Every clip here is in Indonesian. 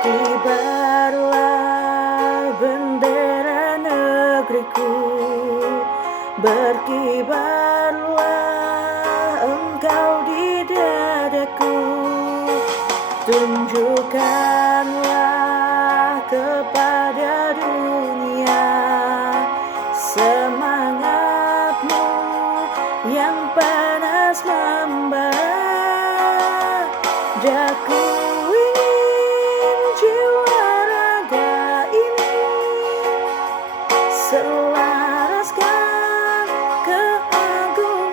Berkibarlah bendera negeriku, berkibarlah engkau di dadaku, tunjukkanlah kepada dunia semangatmu yang panas membara. Daku ingin jiwa raga ini selaraskan keagungan.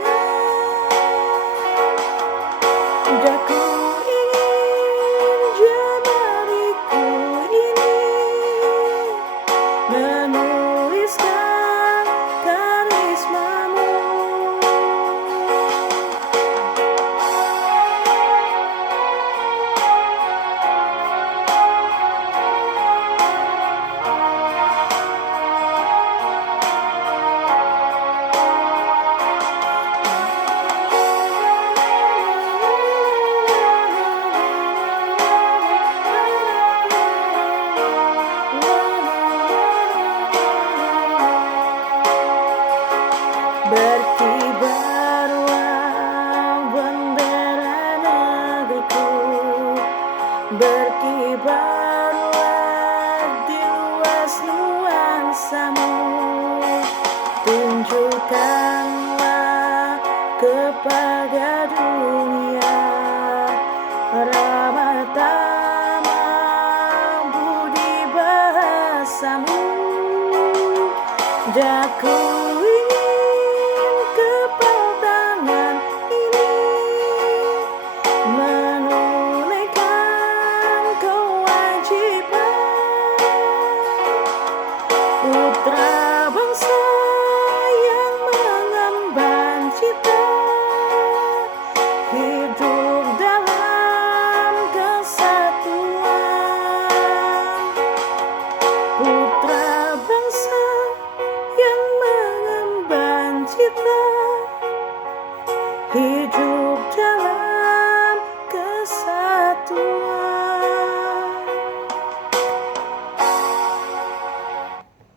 Daku ingin jemariku ini menuliskan karismamu. Berkibarlah bendera negeriku, berkibarlah di luas nuansamu, tunjukkanlah kepada dunia ramah tamah budi bahasamu. Daku ingin kepal tangan ini menunaikan kewajiban putra bangsa yang mengemban cita, hidup dalam kesatuan. Putra bangsa yang mengemban cita, hidup